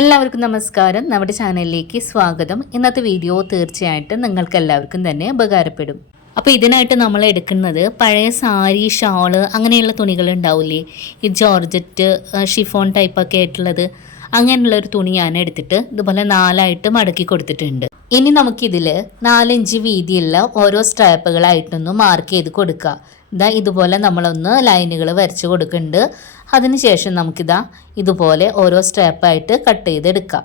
എല്ലാവർക്കും നമസ്കാരം. നമ്മുടെ ചാനലിലേക്ക് സ്വാഗതം. ഇന്നത്തെ വീഡിയോ തീർച്ചയായിട്ടും നിങ്ങൾക്ക് എല്ലാവർക്കും തന്നെ ഉപകാരപ്പെടും. അപ്പോൾ ഇതിനായിട്ട് നമ്മൾ എടുക്കുന്നത് പഴയ സാരി ഷാൾ അങ്ങനെയുള്ള തുണികൾ ഉണ്ടാവില്ലേ? ഈ ജോർജറ്റ് ഷിഫോൺ ടൈപ്പൊക്കെ ആയിട്ടുള്ളത് അങ്ങനെയുള്ള ഒരു തുണി ഞാൻ എടുത്തിട്ട് ഇതുപോലെ നാലായിട്ട് മടക്കി കൊടുത്തിട്ടുണ്ട്. ഇനി നമുക്കിതിൽ നാലഞ്ച് വീതിയുള്ള ഓരോ സ്ട്രാപ്പുകളായിട്ടൊന്ന് മാർക്ക് ചെയ്ത് കൊടുക്കുക ഇതാ ഇതുപോലെ നമ്മളൊന്ന് ലൈനുകൾ വരച്ച് കൊടുക്കുന്നുണ്ട്. അതിനുശേഷം നമുക്കിതാ ഇതുപോലെ ഓരോ സ്റ്റെപ്പായിട്ട് കട്ട് ചെയ്തെടുക്കാം.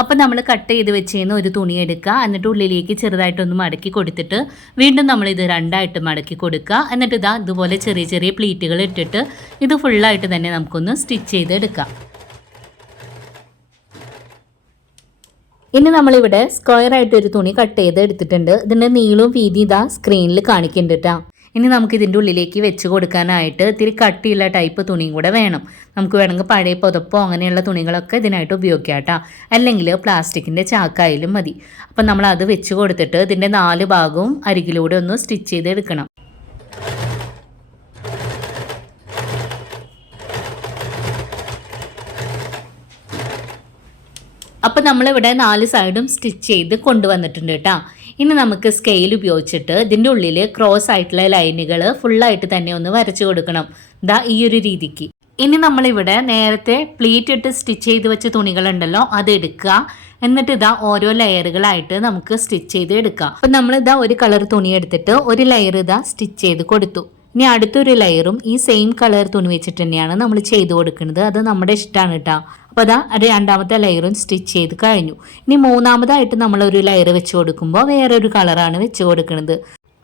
അപ്പം നമ്മൾ കട്ട് ചെയ്ത് വെച്ചിരുന്ന ഒരു തുണി എടുക്കുക. എന്നിട്ട് ഉള്ളിലേക്ക് ചെറുതായിട്ടൊന്ന് മടക്കി കൊടുത്തിട്ട് വീണ്ടും നമ്മൾ ഇത് രണ്ടായിട്ട് മടക്കി കൊടുക്കുക. എന്നിട്ട് ഇതാ ഇതുപോലെ ചെറിയ ചെറിയ പ്ലീറ്റുകൾ ഇട്ടിട്ട് ഇത് ഫുള്ളായിട്ട് തന്നെ നമുക്കൊന്ന് സ്റ്റിച്ച് ചെയ്തെടുക്കാം. ഇനി നമ്മളിവിടെ സ്ക്വയർ ആയിട്ട് ഒരു തുണി കട്ട് ചെയ്ത് എടുത്തിട്ടുണ്ട്. ഇതിന്റെ നീളവും വീതി ഇതാ സ്ക്രീനിൽ കാണിക്കുന്നുണ്ട് ഇനി നമുക്ക് ഇതിന്റെ ഉള്ളിലേക്ക് വെച്ച് കൊടുക്കാനായിട്ട് ഇത്തിരി കട്ടിയുള്ള ടൈപ്പ് തുണിയും കൂടെ വേണം. നമുക്ക് വേണമെങ്കിൽ പഴയ പുതപ്പോ അങ്ങനെയുള്ള തുണികളൊക്കെ ഇതിനായിട്ട് ഉപയോഗിക്കാം കേട്ടോ അല്ലെങ്കിൽ പ്ലാസ്റ്റിക്കിന്റെ ചാക്കായാലും മതി. അപ്പം നമ്മൾ അത് വെച്ച് കൊടുത്തിട്ട് ഇതിന്റെ നാല് ഭാഗവും അരികിലൂടെ ഒന്ന് സ്റ്റിച്ച് ചെയ്ത് എടുക്കണം. അപ്പോൾ നമ്മളിവിടെ നാല് സൈഡും സ്റ്റിച്ച് ചെയ്ത് കൊണ്ടുവന്നിട്ടുണ്ട് കേട്ടോ. ഇനി നമുക്ക് സ്കെയിൽ ഉപയോഗിച്ചിട്ട് ഇതിന്റെ ഉള്ളിൽ ക്രോസ് ആയിട്ടുള്ള ലൈനുകൾ ഫുള്ളായിട്ട് തന്നെ ഒന്ന് വരച്ചു കൊടുക്കണം. ദാ ഈ ഒരു രീതിക്ക്. ഇനി നമ്മളിവിടെ നേരത്തെ പ്ലീറ്റ് ഇട്ട് സ്റ്റിച്ച് ചെയ്ത് വെച്ച തുണികളുണ്ടല്ലോ അത് എടുക്കുക. എന്നിട്ട് ഇതാ ഓരോ ലെയറുകളായിട്ട് നമുക്ക് സ്റ്റിച്ച് ചെയ്ത് എടുക്കാം. അപ്പം നമ്മൾ ഒരു കളർ തുണി എടുത്തിട്ട് ഒരു ലെയർ ഇതാ സ്റ്റിച്ച് ചെയ്ത് കൊടുത്തു. ഇനി അടുത്തൊരു ലെയറും ഈ സെയിം കളർ തുണി വെച്ചിട്ട് തന്നെയാണ് നമ്മൾ ചെയ്ത് കൊടുക്കുന്നത്. അത് നമ്മുടെ ഇഷ്ടമാണ് കേട്ടോ അപ്പോൾ അതാ രണ്ടാമത്തെ ലെയറും സ്റ്റിച്ച് ചെയ്ത് കഴിഞ്ഞു. ഇനി മൂന്നാമതായിട്ട് നമ്മൾ ഒരു ലെയർ വെച്ച് കൊടുക്കുമ്പോൾ വേറെ ഒരു കളറാണ് വെച്ച് കൊടുക്കുന്നത്.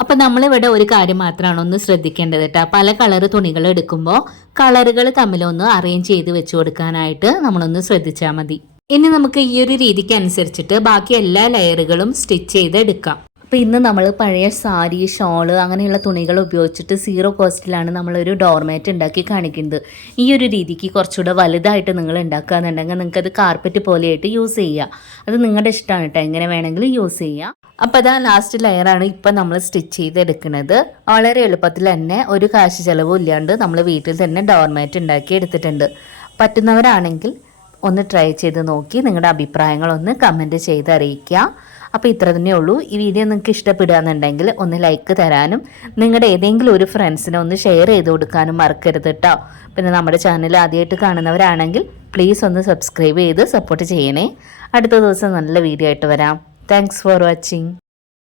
അപ്പം നമ്മളിവിടെ ഒരു കാര്യം മാത്രമാണ് ഒന്ന് ശ്രദ്ധിക്കേണ്ടത് കേട്ടോ പല കളർ തുണികൾ എടുക്കുമ്പോൾ കളറുകൾ തമ്മിലൊന്ന് അറേഞ്ച് ചെയ്ത് വെച്ച് കൊടുക്കാനായിട്ട് നമ്മളൊന്ന് ശ്രദ്ധിച്ചാൽ മതി. ഇനി നമുക്ക് ഈ ഒരു രീതിക്ക് അനുസരിച്ചിട്ട് ബാക്കി എല്ലാ ലെയറുകളും സ്റ്റിച്ച് ചെയ്ത് എടുക്കാം അപ്പോൾ ഇന്ന് നമ്മൾ പഴയ സാരി ഷോൾ അങ്ങനെയുള്ള തുണികൾ ഉപയോഗിച്ചിട്ട് സീറോ കോസ്റ്റിലാണ് നമ്മളൊരു ഡോർമാറ്റ് ഉണ്ടാക്കി കാണിക്കുന്നത്. ഈ ഒരു രീതിക്ക് കുറച്ചുകൂടെ വലുതായിട്ട് നിങ്ങൾ ഉണ്ടാക്കുകയെന്നുണ്ടെങ്കിൽ നിങ്ങൾക്കത് കാർപ്പറ്റ് പോലെയായിട്ട് യൂസ് ചെയ്യുക. അത് നിങ്ങളുടെ ഇഷ്ടമാണ് കേട്ടോ. എങ്ങനെ വേണമെങ്കിലും യൂസ് ചെയ്യുക അപ്പോൾ അതാ ലാസ്റ്റ് ലെയറാണ് ഇപ്പം നമ്മൾ സ്റ്റിച്ച് ചെയ്തെടുക്കുന്നത്. വളരെ എളുപ്പത്തിൽ തന്നെ ഒരു കാശ് ചിലവും ഇല്ലാണ്ട് നമ്മൾ വീട്ടിൽ തന്നെ ഡോർമാറ്റ് ഉണ്ടാക്കി എടുത്തിട്ടുണ്ട് പറ്റുന്നവരാണെങ്കിൽ ഒന്ന് ട്രൈ ചെയ്ത് നോക്കി നിങ്ങളുടെ അഭിപ്രായങ്ങൾ ഒന്ന് കമന്റ് ചെയ്ത് അറിയിക്കുക. അപ്പോൾ ഇത്ര തന്നെ ഉള്ളൂ. ഈ വീഡിയോ നിങ്ങൾക്ക് ഇഷ്ടപ്പെടുകയെന്നുണ്ടെങ്കിൽ ഒന്ന് ലൈക്ക് തരാനും നിങ്ങളുടെ ഏതെങ്കിലും ഒരു ഫ്രണ്ട്സിനെ ഒന്ന് ഷെയർ ചെയ്ത് കൊടുക്കാനും മറക്കരുത് കേട്ടോ പിന്നെ നമ്മുടെ ചാനൽ ആദ്യമായിട്ട് കാണുന്നവരാണെങ്കിൽ പ്ലീസ് ഒന്ന് സബ്സ്ക്രൈബ് ചെയ്ത് സപ്പോർട്ട് ചെയ്യണേ. അടുത്ത ദിവസം നല്ല വീഡിയോ ആയിട്ട് വരാം. Thanks for watching